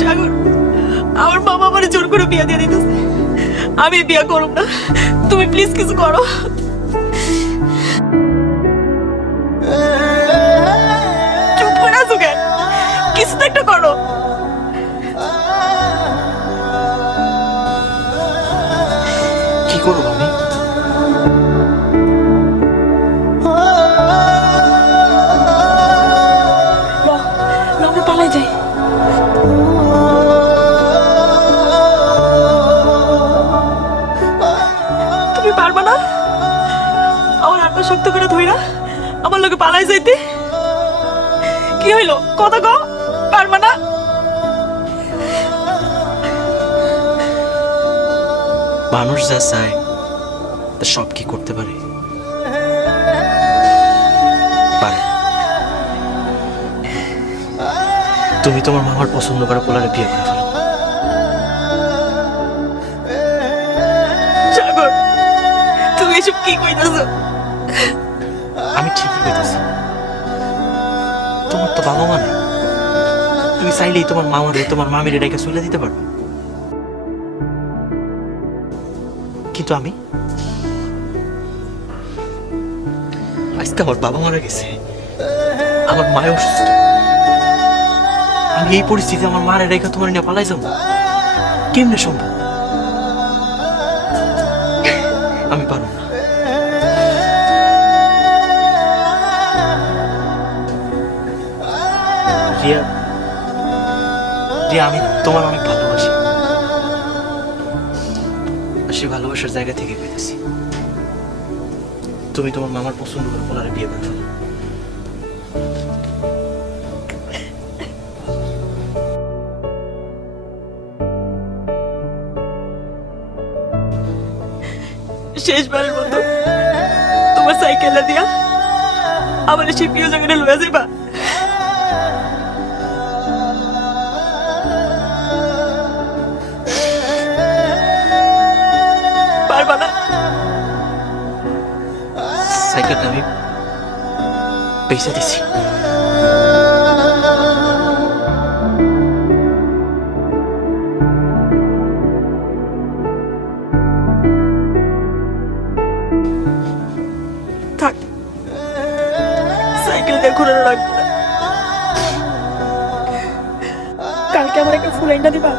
সাগর, আমার বাবা আমার জোর করে বিয়া দিয়ে দিতেছে। আমি বিয়া করব না, তুমি প্লিজ কিছু করো। চুপ করে আছো কেন? কিছু তো একটা করো। কি করবো আমি? আমরা পালাই যাই। তুমি পারবা না আমার হাতটা শক্ত করে ধইরা আমার লোকে পালাই যাইতে? কি হইলো কথা কও, পারবা না? মানুষ যা চায় তা সব কি করতে পারে? পারে। তুমি তোমার মামার পছন্দ করা পোলারে বিয়ে করে ফেলো। সাগর, তুমি এসব কি কইতাছো? আমি ঠিকই কইতেছি। তোমার তো বাবা মা নাই, তুমি চাইলেই তোমার মামারে তোমার মামির রেখে চলে দিতে পারবে। কিন্তু আমি আজকে আমার বাবা মারা গেছে, আমার মায় অসুস্থ। আমি এই পরিস্থিতি আমার মায়ের রেখে তোমার নিয়ে পালাই যাবো কেমনে সম্ভব? আমি পারবো না। রিয়া, রিয়া, আমি তোমার অনেক ভালোবাসি। আর সেই ভালোবাসার জায়গা থেকে পেতেছি তুমি তোমার মামার পছন্দ করে পোলারে বিয়ে করে ফেলো। শেষবারের মতো তোমার সাইকেলটা দিয়া আমার সেই প্রিয় জায়গাটা লয়ে যাইবা? পারবা না? সাইকেলটা আমি পয়সা দিছি। থাক, সাইকেল দিয়ে ঘুরানো লাগবে না। কালকে আমার একটা ফুল আইনা দিবা?